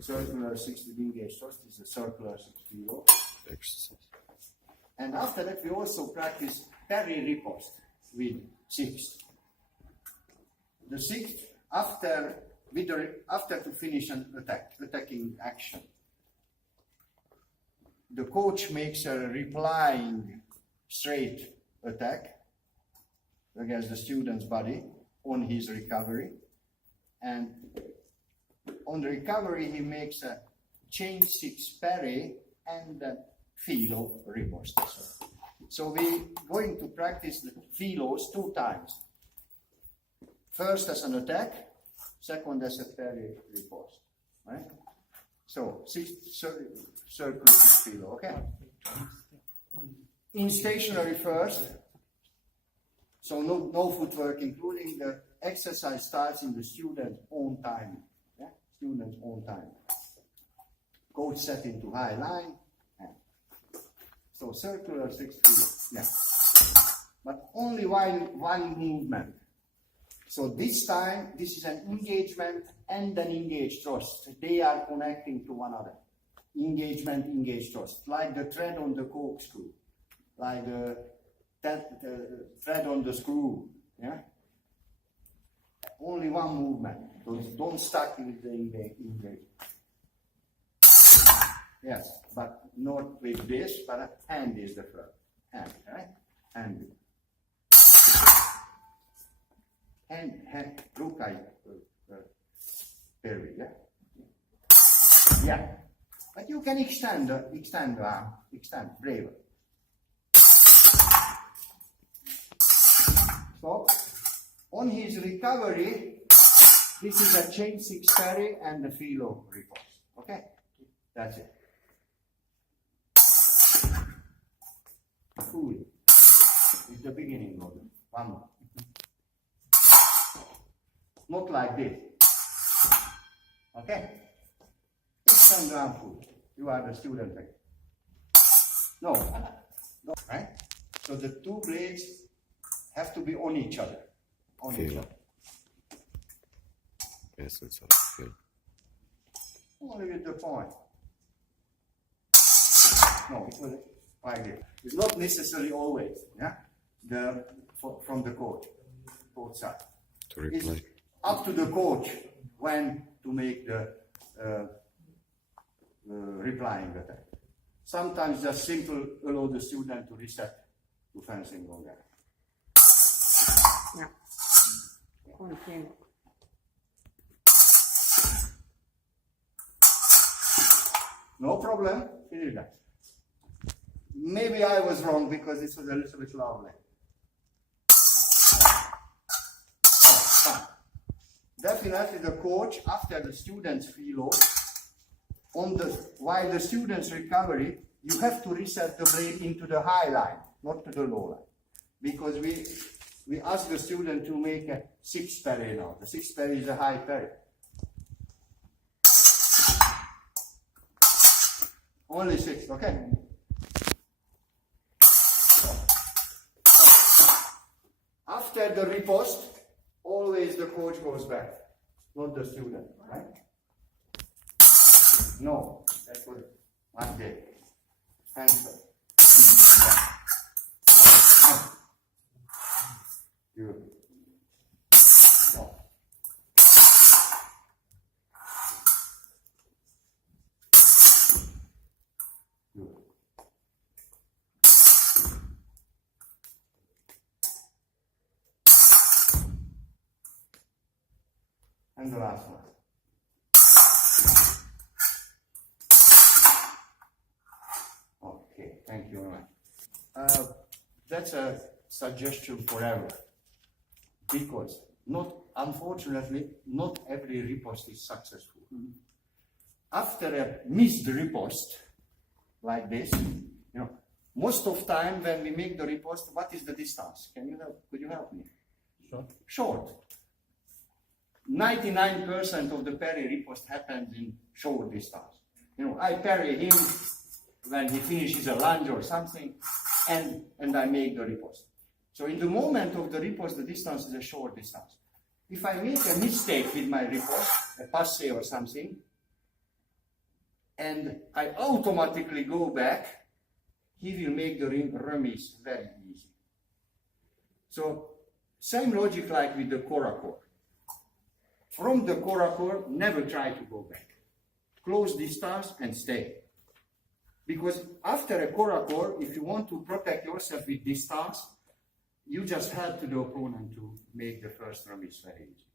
Circular sixte engaged thrust is a circular filo. exercise. And after that, we also practice parry riposte with sixte. The sixte, after to finish an attacking action, the coach makes a replying straight attack against the student's body on his recovery, and on the recovery he makes a chain six parry and a filo riposte. So we're going to practice the filos 2 times. First as an attack, second as a parry riposte. Right? So circle six filo, okay? In stationary first, so no footwork, including the exercise starts in the student's own time. Yeah? Student's own time. Coach set into high line. So circular six filo, yeah. But only one movement. So this time, this is an engagement and an engaged thrust. They are connecting to one another. Engagement, engaged thrust. Like the thread on the corkscrew. Like the thread on the screw. Yeah? Only one movement. So don't stuck with the engage. Yes, but not with this, but a hand is the first. Hand, right? Hand. Hand, look, parry, yeah? Yeah. But you can extend the arm, braver. So, on his recovery, this is a chain six parry and the filo riposte. Okay? That's it. Cool. It's the beginning of it. One more. Not like this. Okay? Extend the arm full. You are the student. Right? No. Right? So the 2 blades have to be on each other. On each other. Yes, it's okay. Only with the point. No, it was like this. It's not necessarily always, yeah? From the coach side. To replay. It's up to the coach when to make the replying attack. Sometimes just simple allow the student to reset to fencing again. Yeah. Continue. No problem, finish that. Maybe I was wrong because this was a little bit lovely. Definitely the coach, after the student's filo, while the student's recovery, you have to reset the blade into the high line, not to the low line. Because we ask the student to make a sixte parry now. The sixte parry is a high parry. Only 6, okay? After the riposte, always the coach goes back, not the student, right? No, that's what one day. Hands up. Good. No. Good. And the last one. Okay, thank you very much. That's a suggestion forever, because unfortunately, not every riposte is successful. After a missed riposte, like this, most of time when we make the riposte, what is the distance? Could you help me? Short. 99% of the parry riposte happens in short distance. I parry him when he finishes a lunge or something, and I make the riposte. So in the moment of the riposte, the distance is a short distance. If I make a mistake with my riposte, a passe or something, and I automatically go back, he will make the remise very easy. So, same logic like with the coracore. From the coracore, never try to go back. Close distance and stay. Because after a coracore, if you want to protect yourself with distance, you just help to the opponent to make the first remise very easy.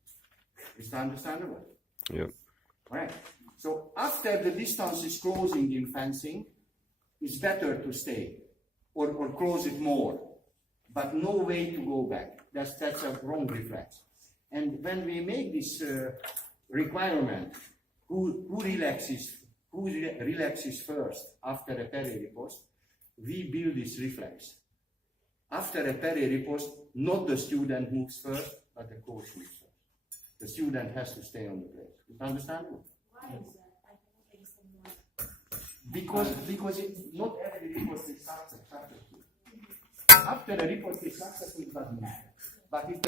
Is that understandable? Yeah. Right. So after the distance is closing in fencing, it's better to stay or close it more, but no way to go back. That's a wrong reflex. And when we make this requirement, who relaxes first after a parry riposte, we build this reflex. After a parry riposte, not the student moves first, but the coach moves first. The student has to stay on the place. Is that understandable? Why is that? I don't understand Because not every riposte is successful. After a riposte is successful, it doesn't matter. But if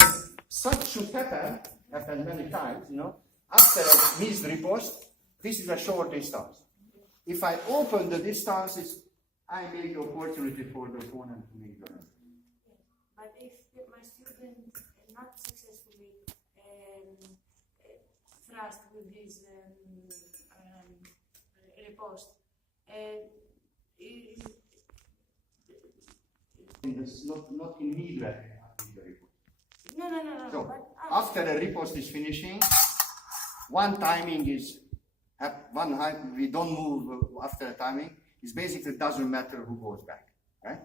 such should happen many times, you know, after a missed riposte, this is a short distance. If I open the distances, I make the opportunity for the opponent to make the run. But if my student not successfully thrust with this riposte, It's not immediately after the riposte. no. So But after a riposte is finishing, one timing is we don't move after a timing. It basically doesn't matter who goes back. Right?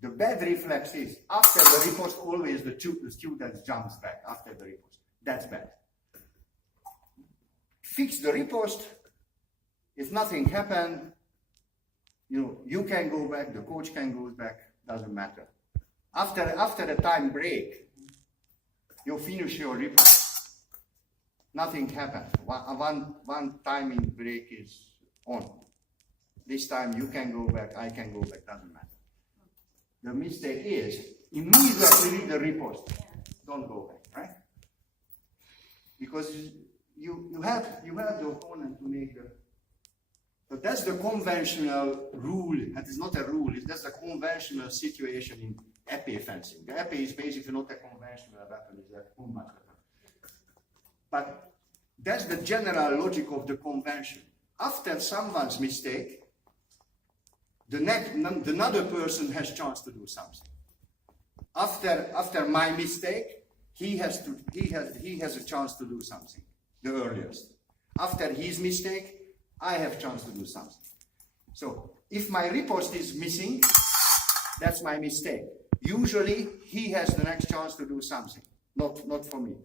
The bad reflex is after the riposte, always the student jumps back after the riposte. That's bad. Fix the riposte. If nothing happened, you know, you can go back, the coach can go back, doesn't matter. After the time break, you finish your riposte. Nothing happened. One timing break is on. This time you can go back, I can go back, doesn't matter. The mistake is immediately read the riposte. Don't go back, right? Because you have the opponent to make the. But that's the conventional rule. That is not a rule. That's the conventional situation in épée fencing. The épée is basically not a conventional weapon. It's a combat weapon. But that's the general logic of the convention. After someone's mistake, another person has chance to do something. After my mistake, he has a chance to do something. The earliest. After his mistake, I have chance to do something. So if my riposte is missing, that's my mistake. Usually he has the next chance to do something, not for me.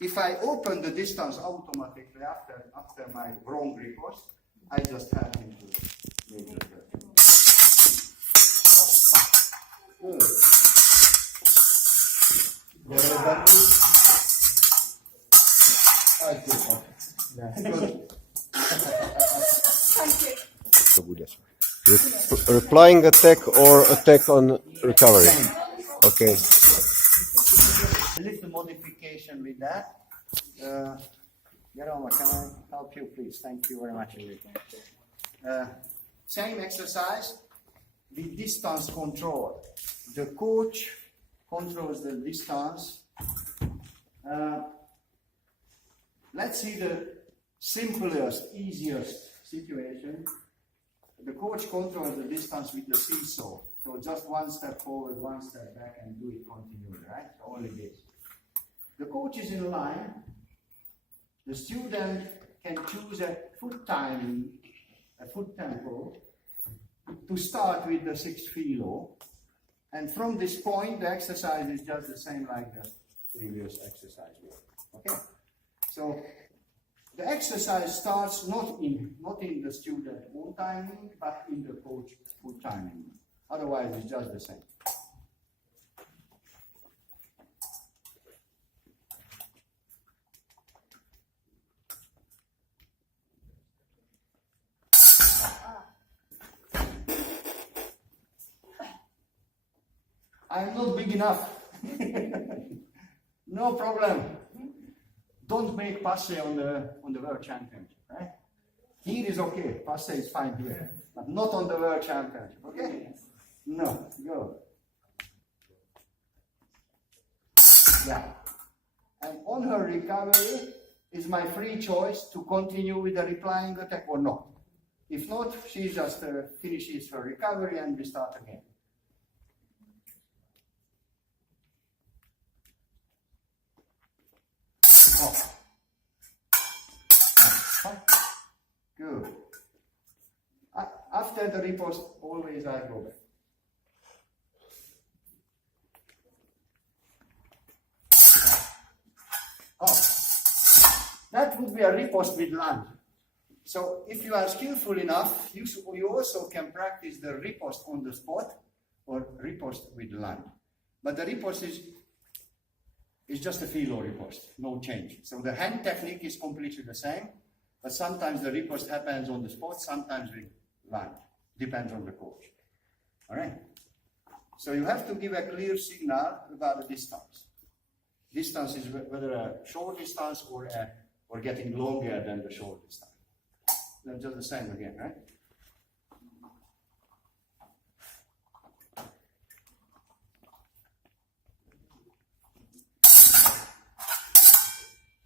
If I open the distance automatically after my wrong riposte, I just have him to make the turn. Replying attack or attack on recovery? Okay. A little modification with that. Jerome, can I help you, please? Thank you very much. Same exercise with distance control. The coach controls the distance. Let's see the simplest, easiest situation. The coach controls the distance with the seesaw. So just one step forward, one step back, and do it continually, right? So only this. The coach is in line. The student can choose a foot timing, a foot tempo, to start with the sixth filo. And from this point, the exercise is just the same like the previous exercise. Okay? So the exercise starts not in the student own timing, but in the coach foot timing. Otherwise, it's just the same. I'm not big enough. No problem. Don't make passe on the world championship, right? Here is okay, passe is fine here, but not on the World Championship, okay? No, go. Yeah. And on her recovery is my free choice to continue with the replying attack or not. If not, she just finishes her recovery and we start again. Oh. Good. After the riposte, always I go back. Oh. That would be a riposte with lunge. So if you are skillful enough, you also can practice the riposte on the spot or riposte with lunge. But the riposte is just a filo riposte, no change. So the hand technique is completely the same, but sometimes the riposte happens on the spot, sometimes with lunge. Depends on the coach. All right? So you have to give a clear signal about the distance. Distance is whether a short distance or getting longer than the short distance. Then just the same again, right?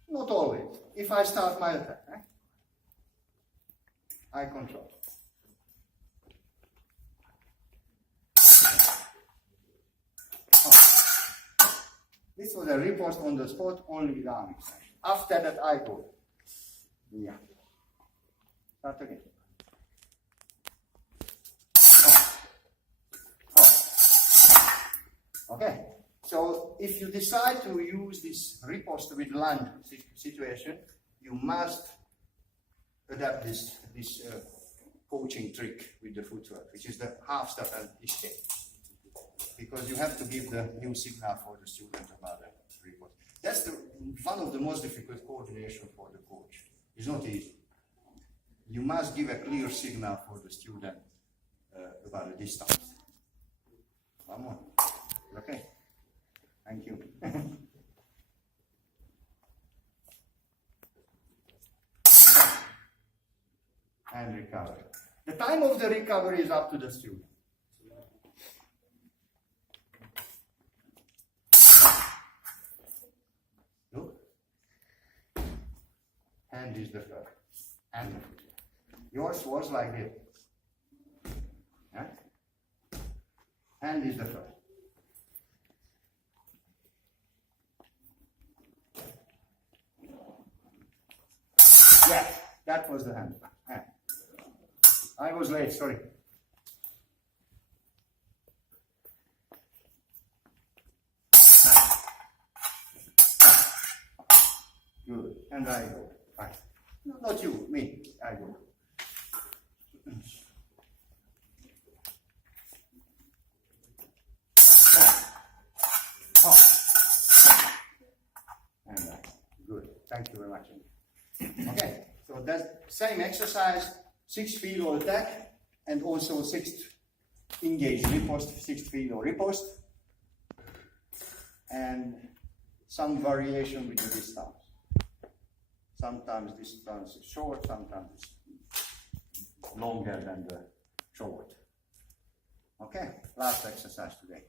Not always. If I start my attack, right? I control. Oh. This was a riposte on the spot, only with arm extension. After that, I go. Yeah. Start again. Oh. Oh. Okay. So if you decide to use this riposte with lunge situation, you must adapt this coaching trick with the footwork, which is the half step and escape. Because you have to give the new signal for the student about the riposte. That's one of the most difficult coordination for the coach. It's not easy. You must give a clear signal for the student about the distance. One more. Okay. Thank you. And recover. The time of the recovery is up to the student. Look. Hand is the first. And the foot. Yours was like this. Yeah? Hand is the first. Yes, that was the hand. I was late, sorry. Good, and I go. Fine. No, not you, me. I go. And I. Good. Thank you very much. Okay, so that's same exercise, 6 filo attack, and also 6th engage riposte, 6th filo riposte, and some variation with the distance. Sometimes distance is short, sometimes it's longer than the short. Okay, last exercise today.